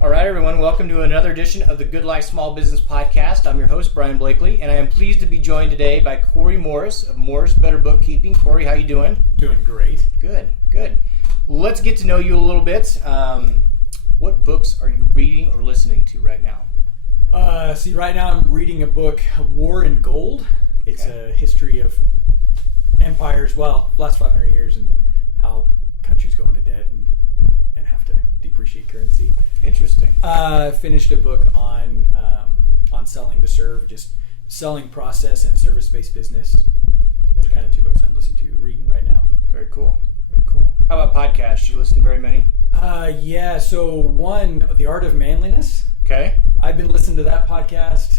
All right, everyone, welcome to another edition of the Good Life Small Business Podcast. I'm your host, Brian Blakely, and I am pleased to be joined today by Cory Morris of Morris Better Bookkeeping. Cory, how you doing? Doing great. Good. Let's get to know you a little bit. What books are you reading or listening to right now? Right now I'm reading a book, War and Gold. It's a history of empires, last 500 years, and how countries go into debt and have to depreciate currency. Interesting. Finished a book on selling to serve, just selling process in a service-based business. Those are kind of two books I'm reading right now. Very cool. How about podcasts? You listen to very many? So one, The Art of Manliness. Okay. I've been listening to that podcast,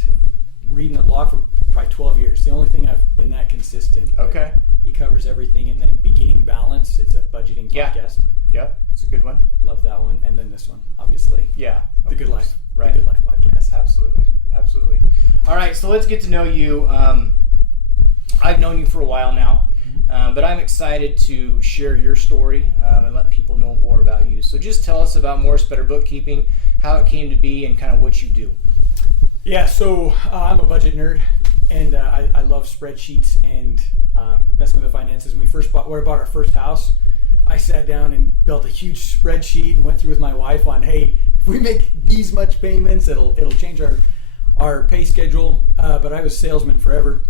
reading the blog for probably 12 years. The only thing I've been that consistent. Okay. He covers everything. And then Beginning Balance. It's a budgeting podcast. Yeah, it's a good one. Love that one. And then this one, obviously. Yeah. The Good Life. Right. The Good Life podcast. Absolutely. All right, so let's get to know you. I've known you for a while now, but I'm excited to share your story and let people know more about you. So just tell us about Morris Better Bookkeeping, how it came to be, and kind of what you do. Yeah, so I'm a budget nerd, and I love spreadsheets and messing with the finances. When we bought our first house, I sat down and built a huge spreadsheet and went through with my wife on, hey, if we make these much payments, it'll change our pay schedule. But I was a salesman forever,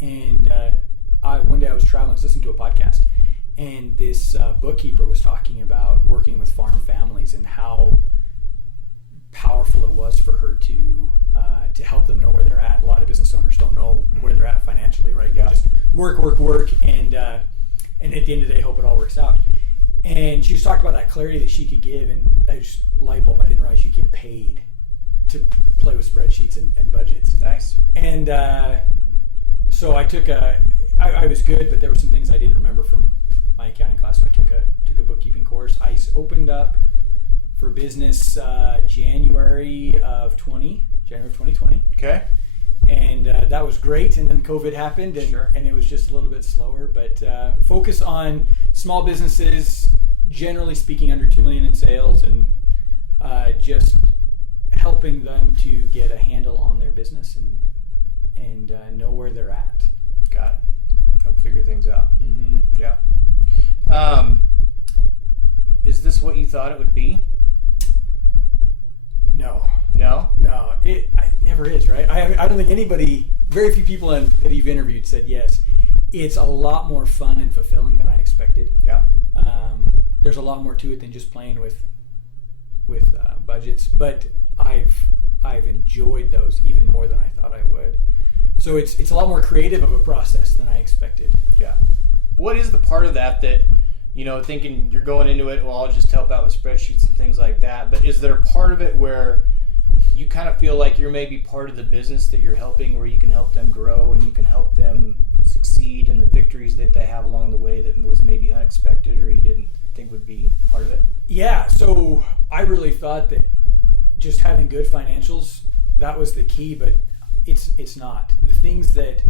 and one day I was traveling, I was listening to a podcast, and this bookkeeper was talking about working with farm families and how powerful it was for her to help them know where they're at. A lot of business owners don't know where they're at financially, right? Yeah. They just work, and at the end of the day, hope it all works out. And she was talking about that clarity that she could give, and that just light bulb. I didn't realize you get paid to play with spreadsheets and budgets. Nice. And so I was good, but there were some things I didn't remember from my accounting class, so I took a bookkeeping course. I opened up for business January of 2020. Okay. And that was great, and then COVID happened, and, Sure. and it was just a little bit slower, but focus on small businesses, generally speaking, under $2 million in sales, and just helping them to get a handle on their business and know where they're at. Got it. Help figure things out. Mm-hmm. Yeah. Is this what you thought it would be? No, it never is, right? I don't think anybody, very few people that you've interviewed said yes. It's a lot more fun and fulfilling than I expected. Yeah. There's a lot more to it than just playing with budgets, but I've enjoyed those even more than I thought I would. So it's a lot more creative of a process than I expected. Yeah. What is the part of that, thinking you're going into it, well, I'll just help out with spreadsheets and things like that, but is there a part of it where you kind of feel like you're maybe part of the business that you're helping, where you can help them grow and you can help them succeed in the victories that they have along the way that was maybe unexpected or you didn't think would be part of it? Yeah, so I really thought that just having good financials, that was the key, but it's not. The things that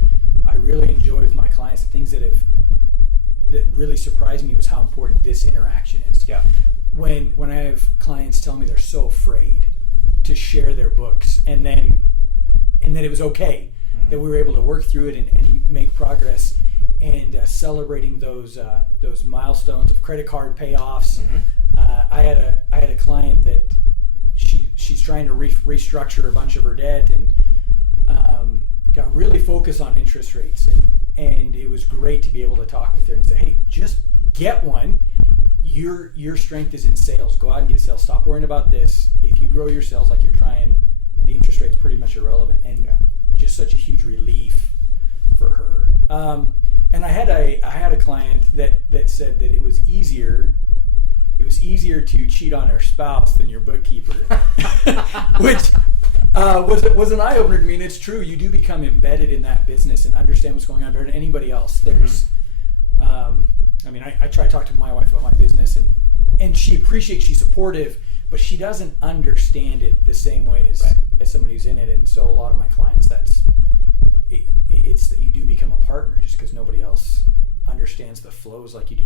I really enjoy with my clients, the things that really surprised me was how important this interaction is. Yeah. When I have clients tell me they're so afraid to share their books, and then it was okay, that we were able to work through it and make progress, and celebrating those milestones of credit card payoffs. I had a client that she's trying to restructure a bunch of her debt, and got really focused on interest rates, and it was great to be able to talk with her and say, hey, just get one. Your strength is in sales. Go out and get sales. Stop worrying about this. If you grow your sales like you're trying, the interest rate's pretty much irrelevant. And just such a huge relief for her. And I had a client that said that it was easier to cheat on her spouse than your bookkeeper, which was an eye-opener to me. And it's true. You do become embedded in that business and understand what's going on better than anybody else. There's I try to talk to my wife about my business, and she appreciates, she's supportive, but she doesn't understand it the same way as somebody who's in it. And so a lot of my clients, it's that you do become a partner just because nobody else understands the flows like you do.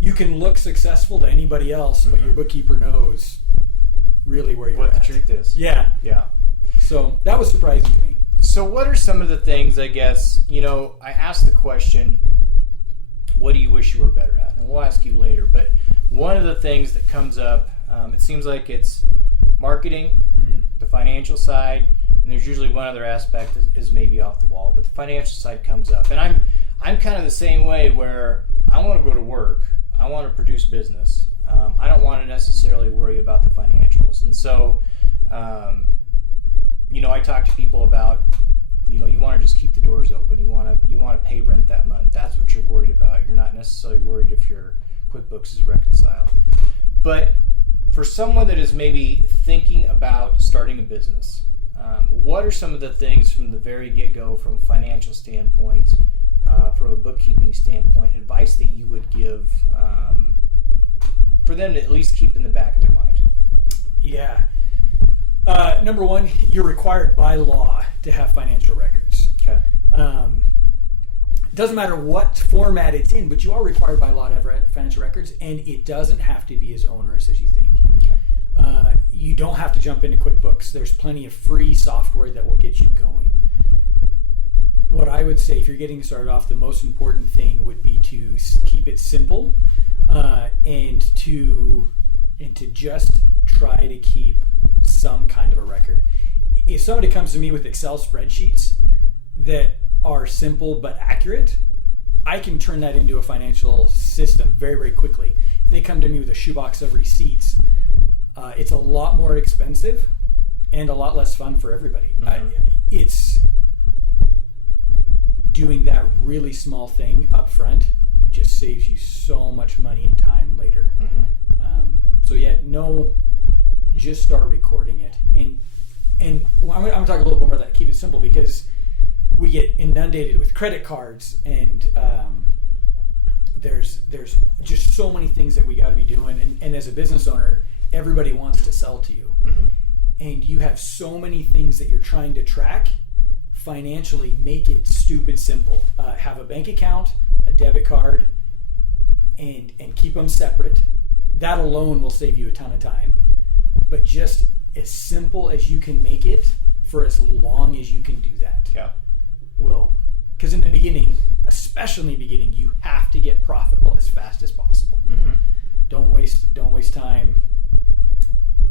You can look successful to anybody else, but your bookkeeper knows really where you're what at. the truth is. Yeah. Yeah. So that was surprising to me. So what are some of the things, I guess, I asked the question, what do you wish you were better at? And we'll ask you later. But one of the things that comes up, it seems like it's marketing, the financial side, and there's usually one other aspect is maybe off the wall, but the financial side comes up. And I'm kind of the same way, where I want to go to work. I want to produce business. I don't want to necessarily worry about the financials. And so, I talk to people about, you want to just keep the doors open. You want to pay rent that month. That's what you're worried about. You're not necessarily worried if your QuickBooks is reconciled. But for someone that is maybe thinking about starting a business, what are some of the things from the very get-go, from a financial standpoint, from a bookkeeping standpoint, advice that you would give for them to at least keep in the back of their mind? Yeah. Number one, you're required by law to have financial records. Okay. It doesn't matter what format it's in, but you are required by law to have financial records, and it doesn't have to be as onerous as you think. Okay. You don't have to jump into QuickBooks. There's plenty of free software that will get you going. What I would say, if you're getting started off, the most important thing would be to keep it simple, and to just try to keep some kind of a record. If somebody comes to me with Excel spreadsheets that are simple but accurate, I can turn that into a financial system very, very quickly. If they come to me with a shoebox of receipts, it's a lot more expensive and a lot less fun for everybody. It's doing that really small thing up front. It just saves you so much money and time later. Just start recording it. And I'm going to talk a little bit more about that. Keep it simple, because we get inundated with credit cards, and there's just so many things that we got to be doing. And as a business owner, everybody wants to sell to you. And you have so many things that you're trying to track. Financially, make it stupid simple. Have a bank account, a debit card, and keep them separate. That alone will save you a ton of time. But just as simple as you can make it for as long as you can do that. Yeah. Because in the beginning, especially in the beginning, you have to get profitable as fast as possible. Don't waste time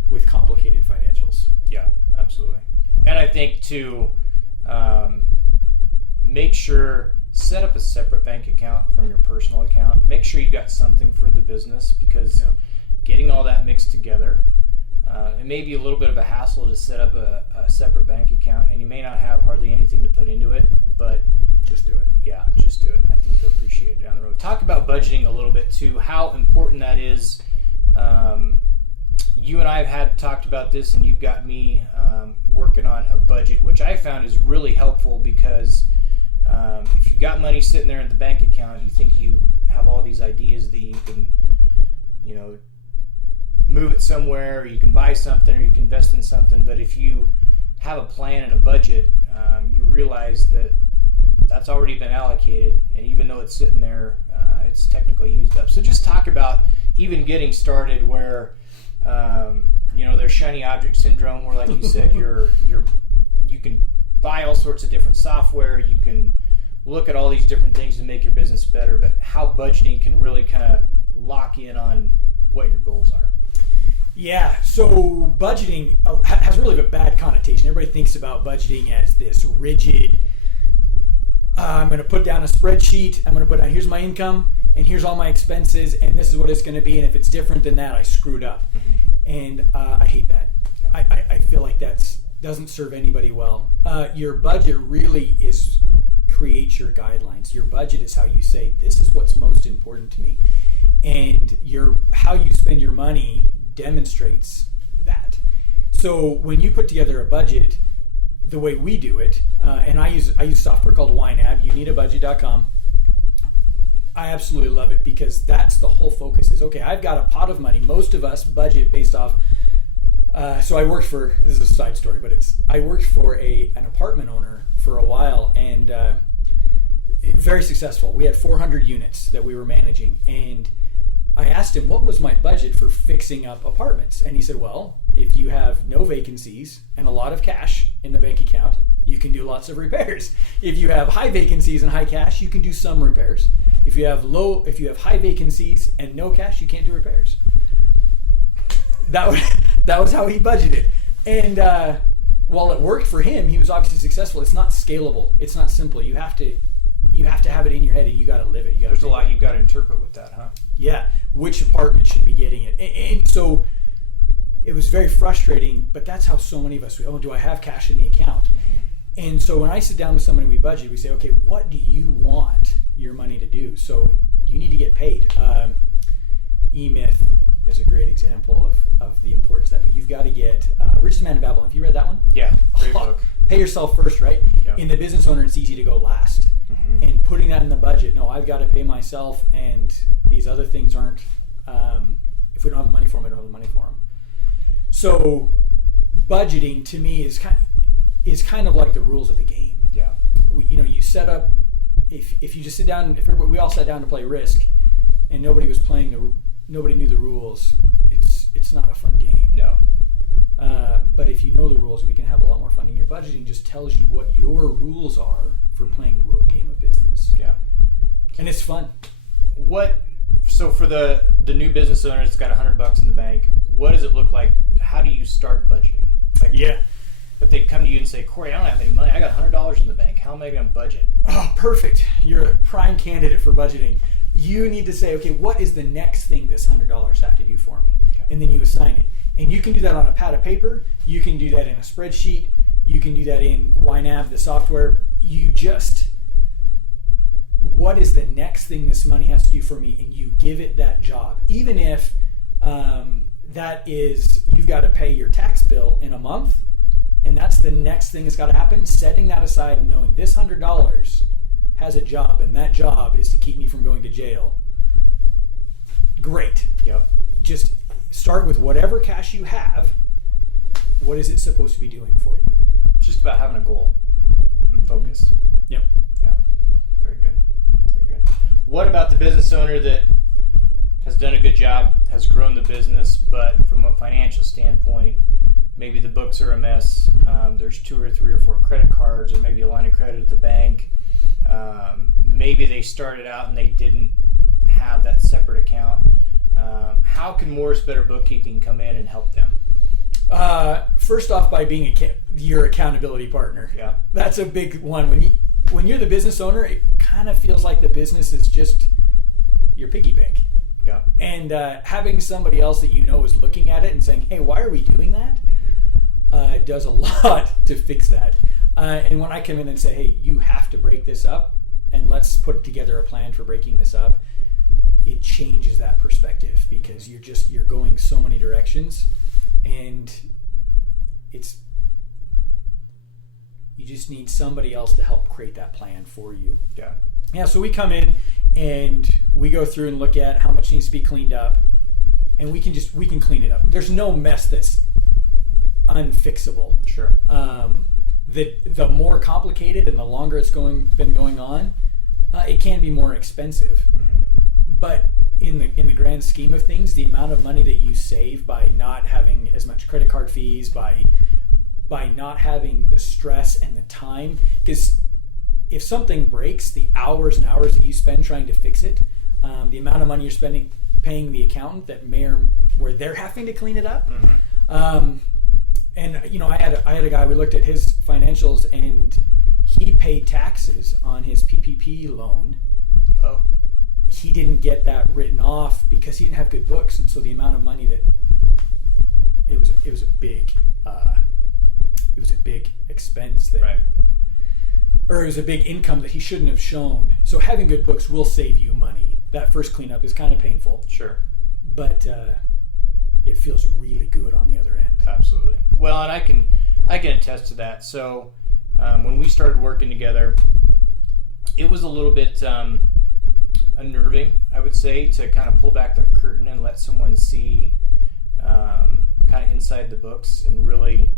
with complicated financials. Yeah, absolutely. And I think too, make sure, set up a separate bank account from your personal account. Make sure you got something for the business, because getting all that mixed together, it may be a little bit of a hassle to set up a separate bank account, and you may not have hardly anything to put into it, but just do it. Yeah, just do it. I think you'll appreciate it down the road. Talk about budgeting a little bit too, how important that is. You and I have talked about this, and you've got me working on a budget, which I found is really helpful, because if you've got money sitting there in the bank account, you think you have all these ideas that you can, move it somewhere, or you can buy something, or you can invest in something. But if you have a plan and a budget, you realize that that's already been allocated, and even though it's sitting there, it's technically used up. So just talk about even getting started, where there's shiny object syndrome, where, like you said, you can buy all sorts of different software, you can look at all these different things to make your business better, but how budgeting can really kind of lock in on what your goals are. Yeah, so budgeting has really a bad connotation. Everybody thinks about budgeting as this rigid, I'm going to put down a spreadsheet, I'm going to put down, here's my income, and here's all my expenses, and this is what it's going to be, and if it's different than that, I screwed up. And I hate that. I feel like that doesn't serve anybody well. Your budget really creates your guidelines. Your budget is how you say, this is what's most important to me. And how you spend your money demonstrates that. So when you put together a budget, the way we do it, and I use software called YNAB, youneedabudget.com. I absolutely love it, because that's the whole focus is, okay, I've got a pot of money. Most of us budget based off, so I worked for, this is a side story, but I worked for an apartment owner for a while, and very successful. We had 400 units that we were managing, and I asked him, what was my budget for fixing up apartments? And he said, well, if you have no vacancies and a lot of cash in the bank account, you can do lots of repairs. If you have high vacancies and high cash, you can do some repairs. If you have high vacancies and no cash, you can't do repairs. That was how he budgeted. And while it worked for him, he was obviously successful. It's not scalable. It's not simple. You have to have it in your head, and you got to live it. There's a lot you've got to interpret with that, huh? Yeah, which apartment should be getting it. And so it was very frustrating, but that's how so many of us, do I have cash in the account? And so when I sit down with somebody and we budget, we say, okay, what do you want your money to do? So you need to get paid. E-Myth is a great example of the importance of that, but you've got to get Richest Man in Babylon. Have you read that one? Yeah, great book. Pay yourself first, right? Yeah. In the business owner, it's easy to go last. And putting that in the budget, no, I've got to pay myself, and these other things aren't, if we don't have the money for them, I don't have the money for them. So budgeting to me is kind of like the rules of the game. Yeah. You set up, if you just sit down, if we all sat down to play Risk and nobody was playing, nobody knew the rules, it's not a fun game. No. But if you know the rules, we can have a lot more fun. And your budgeting just tells you what your rules are for playing the road game of business. Yeah. And it's fun. So for the new business owner that's got $100 in the bank, what does it look like? How do you start budgeting? If they come to you and say, Cory, I don't have any money. I got $100 in the bank. How am I going to budget? Oh, perfect. You're a prime candidate for budgeting. You need to say, okay, what is the next thing this $100 have to do for me? Okay. And then you assign it. And you can do that on a pad of paper. You can do that in a spreadsheet. You can do that in YNAB, the software. What is the next thing this money has to do for me? And you give it that job. Even if that is, you've got to pay your tax bill in a month, and that's the next thing that's got to happen, setting that aside and knowing this $100 has a job, and that job is to keep me from going to jail. Great. Yep. Just start with whatever cash you have. What is it supposed to be doing for you? It's just about having a goal and focus. Yep. Yeah. Very good. Very good. What about the business owner that has done a good job, has grown the business, but from a financial standpoint, maybe the books are a mess. There's 2 or 3 or 4 credit cards, or maybe a line of credit at the bank. Maybe they started out and they didn't have that separate account. How can Morris Better Bookkeeping come in and help them? First off, by being your accountability partner. Yeah. That's a big one. When you're the business owner, it kind of feels like the business is just your piggy bank. Yeah. And having somebody else that you know is looking at it and saying, hey, why are we doing that? Does a lot to fix that. And when I come in and say, hey, you have to break this up, and let's put together a plan for breaking this up, it changes that perspective, because you're going so many directions, and you just need somebody else to help create that plan for you. Yeah. Yeah, so we come in and we go through and look at how much needs to be cleaned up, and we can clean it up. There's no mess that's unfixable. Sure. The more complicated and the longer it's been going on, it can be more expensive. Mm-hmm. But in the grand scheme of things, the amount of money that you save by not having as much credit card fees, by not having the stress and the time, because if something breaks, the hours and hours that you spend trying to fix it, the amount of money you're spending paying the accountant where they're having to clean it up. Mm-hmm. And I had a guy, we looked at his financials, and he paid taxes on his PPP loan. Oh. He didn't get that written off because he didn't have good books, and so the amount of money that it was a big expense that, right. or it was a big income that he shouldn't have shown. So having good books will save you money. That first cleanup is kind of painful. Sure. But it feels really good on the other end. Absolutely. Well, and I can attest to that. So when we started working together, it was a little bit unnerving, I would say, to kind of pull back the curtain and let someone see kind of inside the books, and really,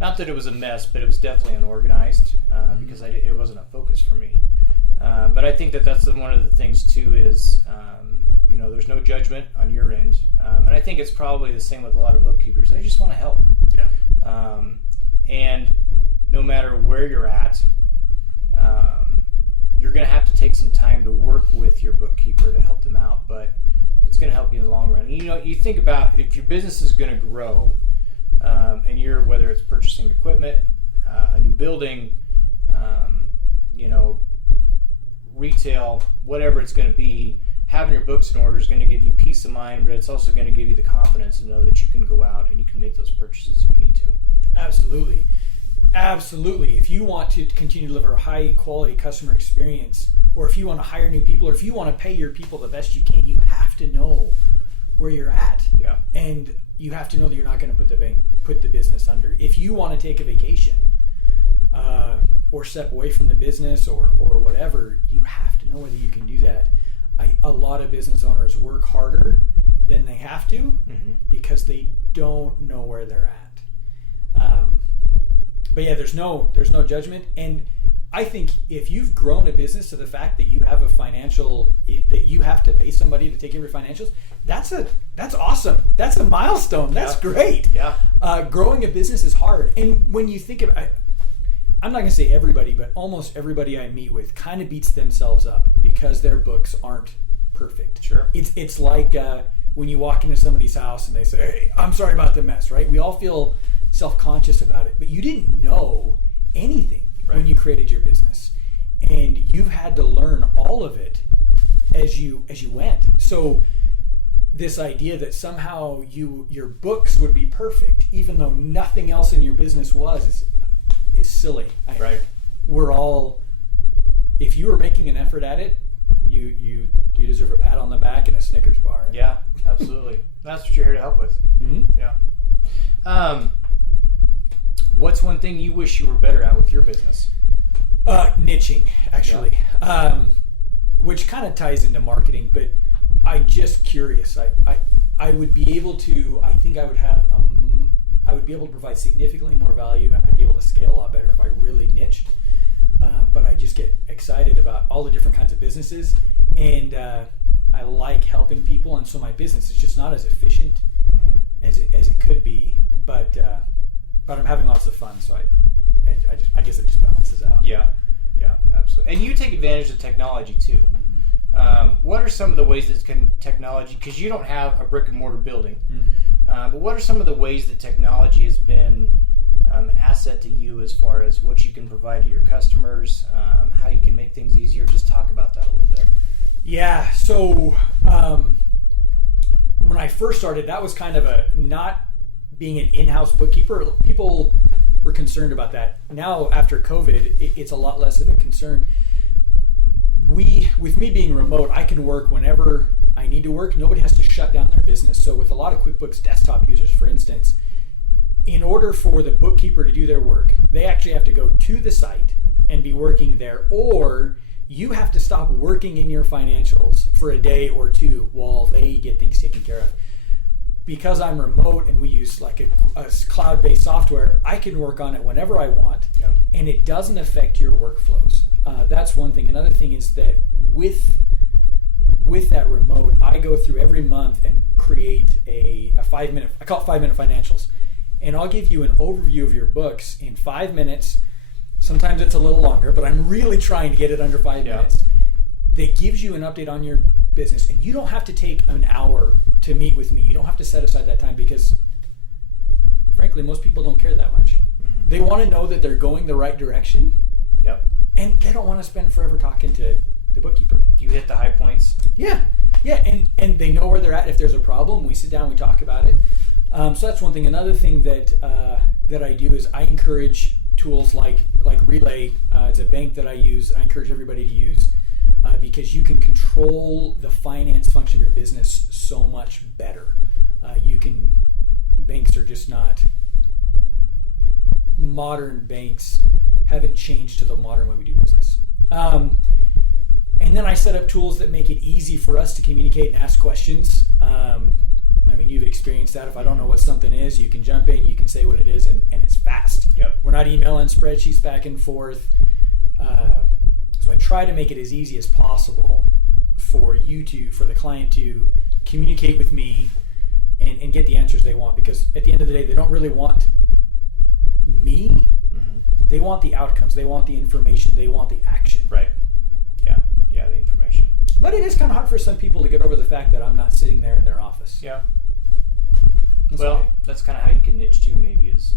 not that it was a mess, but it was definitely unorganized because it wasn't a focus for me. But I think that's one of the things too is, there's no judgment on your end. And I think it's probably the same with a lot of bookkeepers. They just want to help. Yeah. And no matter where you're at, you're going to have to take some time to work with your bookkeeper to help them out, but it's going to help you in the long run. You think about if your business is going to grow, and whether it's purchasing equipment, a new building, retail, whatever it's going to be, having your books in order is going to give you peace of mind, but it's also going to give you the confidence to know that you can go out and you can make those purchases if you need to. Absolutely. Absolutely. If you want to continue to deliver a high quality customer experience, or if you want to hire new people, or if you want to pay your people the best you can, you have to know where you're at. Yeah. And you have to know that you're not going to put the business under. If you want to take a vacation, or step away from the business or whatever, you have to know whether you can do that. A lot of business owners work harder than they have to because they don't know where they're at. But yeah, there's no judgment. And I think if you've grown a business to the fact that you have that you have to pay somebody to take care of your financials, that's awesome. That's a milestone. That's great. Yeah. Growing a business is hard. And when you think of I'm not going to say everybody, but almost everybody I meet with kind of beats themselves up because their books aren't perfect. Sure. It's like when you walk into somebody's house and they say, "Hey, I'm sorry about the mess," right? We all feel self-conscious about it, but you didn't know anything when you created your business, and you've had to learn all of it as you went. So this idea that somehow your books would be perfect, even though nothing else in your business was, is silly. We're all, if you were making an effort at it, you deserve a pat on the back and a Snickers bar. Yeah, absolutely. That's what you're here to help with. Mm-hmm. Yeah. What's one thing you wish you were better at with your business? Niching, actually, which kind of ties into marketing, but I'm just curious. I would be able to. I think I would have. I would be able to provide significantly more value, and I'd be able to scale a lot better if I really niched. But I just get excited about all the different kinds of businesses, and I like helping people, and so my business is just not as efficient as it could be. But I'm having lots of fun, so I guess it just balances out. Yeah, absolutely. And you take advantage of technology too. What are some of the ways that technology? Because you don't have a brick and mortar building. But what are some of the ways that technology has been an asset to you as far as what you can provide to your customers, how you can make things easier? Just talk about that a little bit. Yeah, so when I first started, that was kind of not being an in-house bookkeeper. People were concerned about that. Now, after COVID, it's a lot less of a concern. With me being remote, I can work whenever I need to work. Nobody has to shut down their business. So with a lot of QuickBooks desktop users, for instance, in order for the bookkeeper to do their work, they actually have to go to the site and be working there, or you have to stop working in your financials for a day or two while they get things taken care of. Because I'm remote and we use like a cloud-based software, I can work on it whenever I want, and it doesn't affect your workflows. That's one thing. Another thing is that with that remote, I go through every month and create a 5-minute, I call it 5-minute financials. And I'll give you an overview of your books in 5 minutes. Sometimes it's a little longer, but I'm really trying to get it under 5 minutes. That gives you an update on your business. And you don't have to take an hour to meet with me. You don't have to set aside that time because, frankly, most people don't care that much. They want to know that they're going the right direction. And they don't want to spend forever talking to the bookkeeper. You hit the high points. Yeah, and they know where they're at. If there's a problem, we sit down, we talk about it. So that's one thing. Another thing that I do is I encourage tools like Relay. It's a bank that I use. I encourage everybody to use because you can control the finance function of your business so much better. Banks are just not, modern banks haven't changed to the modern way we do business. And then I set up tools that make it easy for us to communicate and ask questions. I mean, you've experienced that. If I don't know what something is, you can jump in, you can say what it is, and it's fast. We're not emailing spreadsheets back and forth. So I try to make it as easy as possible for the client to communicate with me and get the answers they want, because at the end of the day, they don't really want me. Mm-hmm. They want the outcomes. They want the information. They want the action. Right. Yeah, the information. But it is kind of hard for some people to get over the fact that I'm not sitting there in their office. Yeah. That's Well, okay. that's kind of how you can niche too, maybe, is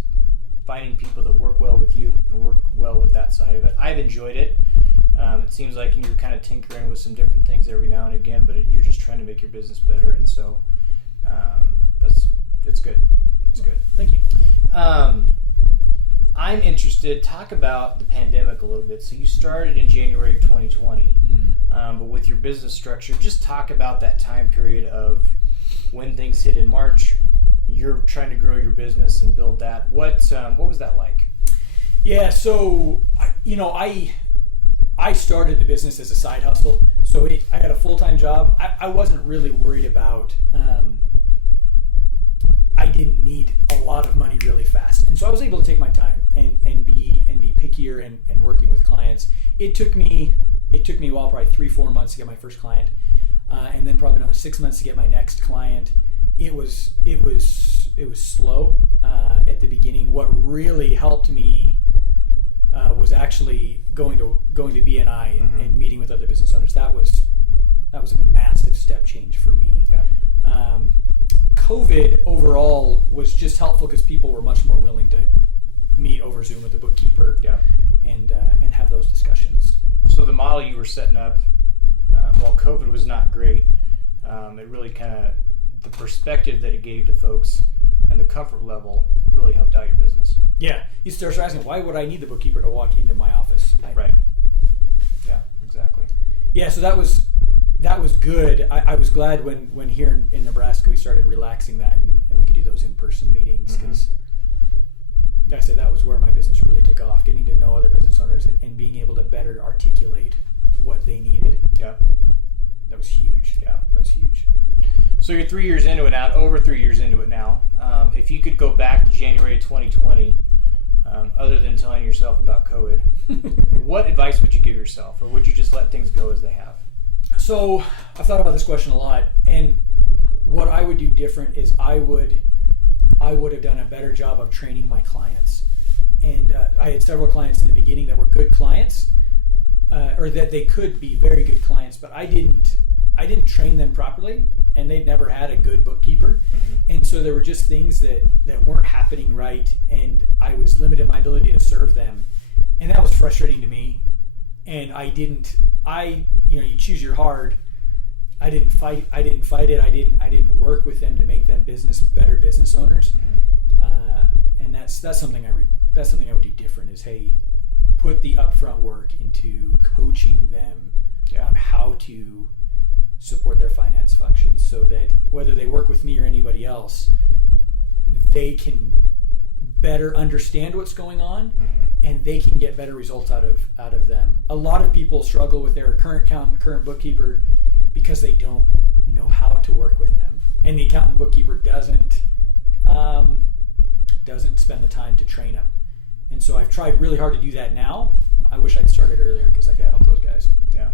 finding people that work well with you and work well with that side of it. I've enjoyed it. It seems like you're kind of tinkering with some different things every now and again, but you're just trying to make your business better, and so it's good. It's good. Thank you. I'm interested. Talk about the pandemic a little bit. So you started in January of 2020, but with your business structure, just talk about that time period of when things hit in March. You're trying to grow your business and build that. What was that like? Yeah, so I started the business as a side hustle. So I had a full-time job. I wasn't really worried about. I didn't need a lot of money really fast, and so I was able to take my time and be pickier and working with clients. It took me a while, probably 3-4 months to get my first client, and then probably another 6 months to get my next client. It was slow at the beginning. What really helped me was actually going to BNI and meeting with other business owners. That was a massive step change for me. Yeah. COVID overall was just helpful because people were much more willing to meet over Zoom with the bookkeeper. Yeah. And have those discussions. So the model you were setting up, while COVID was not great, it really kind of, the perspective that it gave to folks and the comfort level really helped out your business. Yeah. You start asking, why would I need the bookkeeper to walk into my office? Right. Yeah, exactly. Yeah, so that was good. I was glad when here in Nebraska we started relaxing that and we could do those in-person meetings, because like I said, that was where my business really took off, getting to know other business owners and being able to better articulate what they needed. Yeah. That was huge. Yeah. That was huge. So you're 3 years into it now, over 3 years into it now. If you could go back to January 2020, other than telling yourself about COVID, what advice would you give yourself, or would you just let things go as they have? So I've thought about this question a lot, and what I would do different is I would have done a better job of training my clients. And I had several clients in the beginning that were good clients, or that they could be very good clients, but I didn't train them properly, and they'd never had a good bookkeeper. And so there were just things that weren't happening right, and I was limited in my ability to serve them, and that was frustrating to me. And you choose your hard. I didn't fight it. I didn't work with them to make them better business owners. And that's something I would do different, is, hey, put the upfront work into coaching them on how to support their finance functions, so that whether they work with me or anybody else, they can better understand what's going on, and they can get better results out of them. A lot of people struggle with their current accountant, current bookkeeper, because they don't know how to work with them, and the accountant bookkeeper doesn't spend the time to train them. And so I've tried really hard to do that now. I wish I'd started earlier, because I could help those guys. Yeah.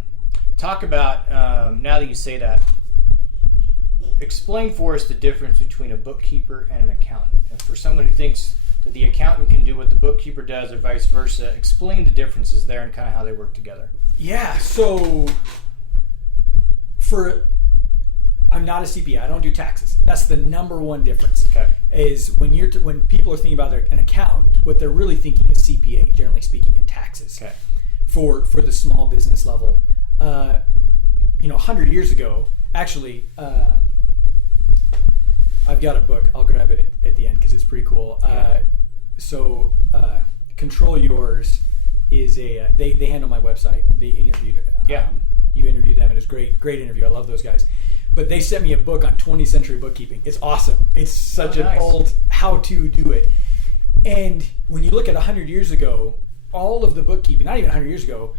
Talk about, now that you say that, explain for us the difference between a bookkeeper and an accountant. And for someone who thinks that the accountant can do what the bookkeeper does, or vice versa, explain the differences there and kind of how they work together. Yeah, so I'm not a CPA. I don't do taxes. That's the number one difference. Okay. Is when people are thinking about an accountant, what they're really thinking is CPA, generally speaking, in taxes. Okay. For the small business level. 100 years ago, actually, I've got a book. I'll grab it at the end because it's pretty cool. Control Yours is they handle my website. They interviewed you interviewed them, and it's great interview. I love those guys. But they sent me a book on 20th century bookkeeping. It's awesome. It's such an old how to do it. And when you look at 100 years ago, all of the bookkeeping, not even 100 years ago,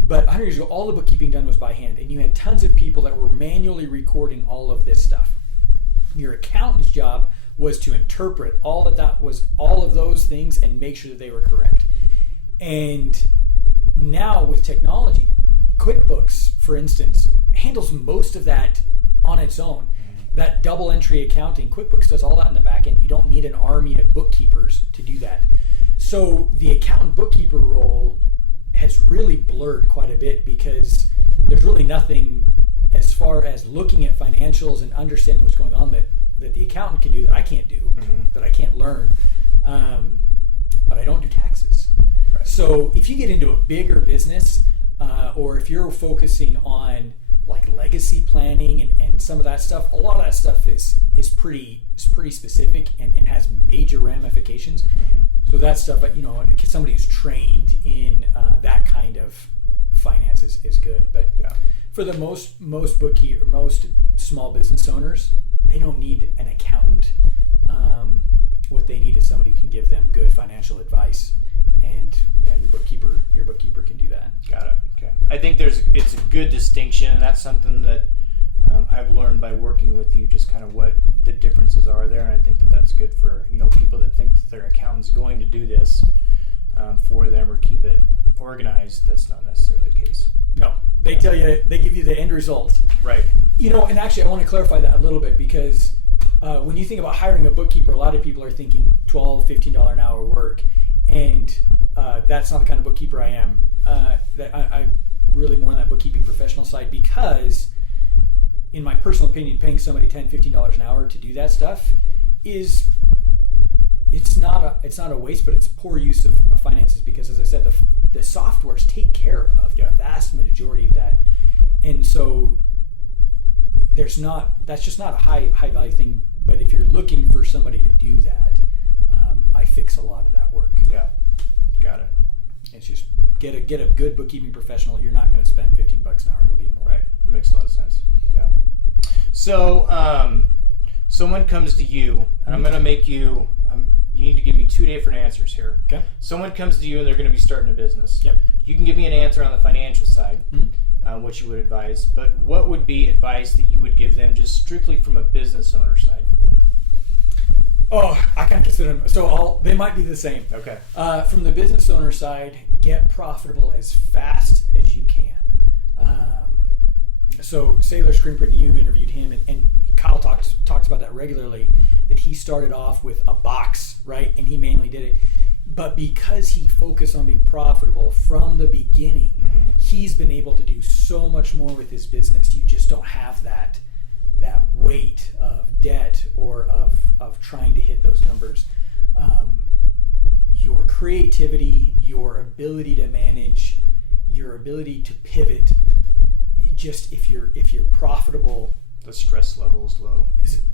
but 100 years ago, all the bookkeeping done was by hand. And you had tons of people that were manually recording all of this stuff. Your accountant's job was to interpret all of those things and make sure that they were correct. And now with technology, QuickBooks, for instance, handles most of that on its own. That double entry accounting, QuickBooks does all that in the back end. You don't need an army of bookkeepers to do that. So the accountant bookkeeper role has really blurred quite a bit because there's really nothing as far as looking at financials and understanding what's going on that the accountant can do that I can't do, that I can't learn. But I don't do taxes. Right. So if you get into a bigger business, or if you're focusing on like legacy planning and some of that stuff, a lot of that stuff is pretty specific and has major ramifications. So that stuff, somebody who's trained in that kind of finance is good. But for the most bookkeeper, most small business owners, they don't need an accountant. What they need is somebody who can give them good financial advice, and your bookkeeper can do that. Got it. Okay. I think it's a good distinction, and that's something that I've learned by working with you, just kind of what the differences are there, and I think that's good for people that think that their accountant's going to do this for them or keep it organized. That's not necessarily the case. No, they tell you, they give you the end result. Right. And actually I want to clarify that a little bit, because when you think about hiring a bookkeeper, a lot of people are thinking $12, $15 an hour work, and that's not the kind of bookkeeper I am. I'm really more on that bookkeeping professional side, because in my personal opinion, paying somebody $10, $15 an hour to do that stuff it's not a waste, but it's poor use of finances, because as I said, the softwares take care of the vast majority of that. And so that's just not a high value thing. But if you're looking for somebody to do that, I fix a lot of that work. Yeah, got it. It's just get a good bookkeeping professional. You're not going to spend $15 an hour. It'll be more. Right. It makes a lot of sense. Yeah. So someone comes to you, and I'm going to make you. You need to give me two different answers here. Okay. Someone comes to you, and they're going to be starting a business. Yep. You can give me an answer on the financial side, what you would advise. But what would be advice that you would give them, just strictly from a business owner side? Oh, I kind of consider them. So they might be the same. Okay. From the business owner side, get profitable as fast as you can. So Sailor Scrimprint, you interviewed him, and Kyle talks about that regularly, that he started off with a box, right? And he manually did it. But because he focused on being profitable from the beginning, he's been able to do so much more with his business. You just don't have that weight of debt or of trying to hit those numbers. Your creativity, your ability to manage, your ability to pivot, just if you're profitable, the stress level is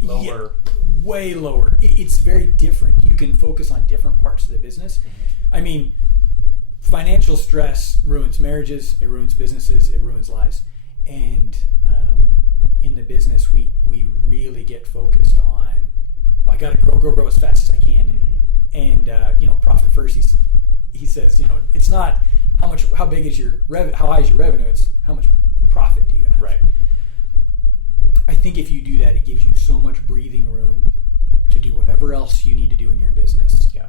lower. Way lower. It's very different. You can focus on different parts of the business. I mean, financial stress ruins marriages, it ruins businesses, it ruins lives. And in the business, we really get focused on, I got to grow as fast as I can, and profit first. He says, it's not how big is your how high is your revenue. It's how much profit do you have. Right. I think if you do that, it gives you so much breathing room to do whatever else you need to do in your business. Yeah.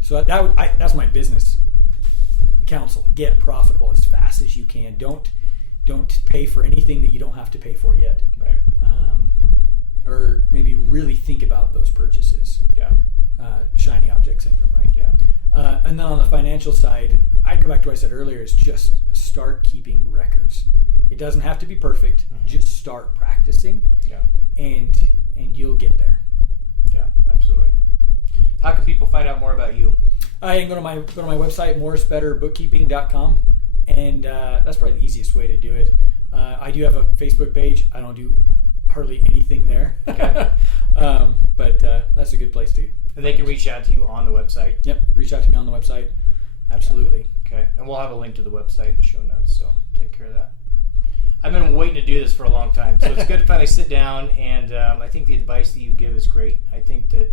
So that's my business counsel. Get profitable as fast as you can. Don't pay for anything that you don't have to pay for yet. Right. Or maybe really think about those purchases. Yeah. Shiny object syndrome, right? Yeah. And then on the financial side, I'd go back to what I said earlier, is just start keeping records. It doesn't have to be perfect. Just start practicing. Yeah. And you'll get there. Yeah, absolutely. How can people find out more about you? I can go to my website, morrisbetterbookkeeping.com, and that's probably the easiest way to do it. I do have a Facebook page. I don't do hardly anything there. Okay. But that's a good place to. And they can reach out to you on the website. Yep, reach out to me on the website. Absolutely. Okay, and we'll have a link to the website in the show notes, so take care of that. I've been waiting to do this for a long time, so it's good to finally sit down, and I think the advice that you give is great. I think that,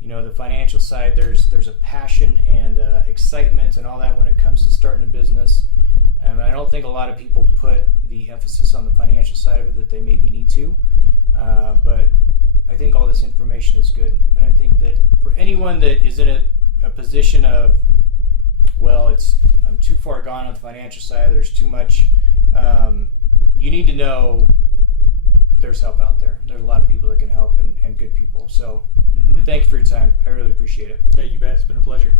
the financial side, there's a passion and excitement and all that when it comes to starting a business. And I don't think a lot of people put the emphasis on the financial side of it that they maybe need to, but I think all this information is good. And I think that for anyone that is in a position of, I'm too far gone on the financial side, there's too much you need to know there's help out there. There's a lot of people that can help and good people. So thank you for your time. I really appreciate it. Hey, you bet. It's been a pleasure.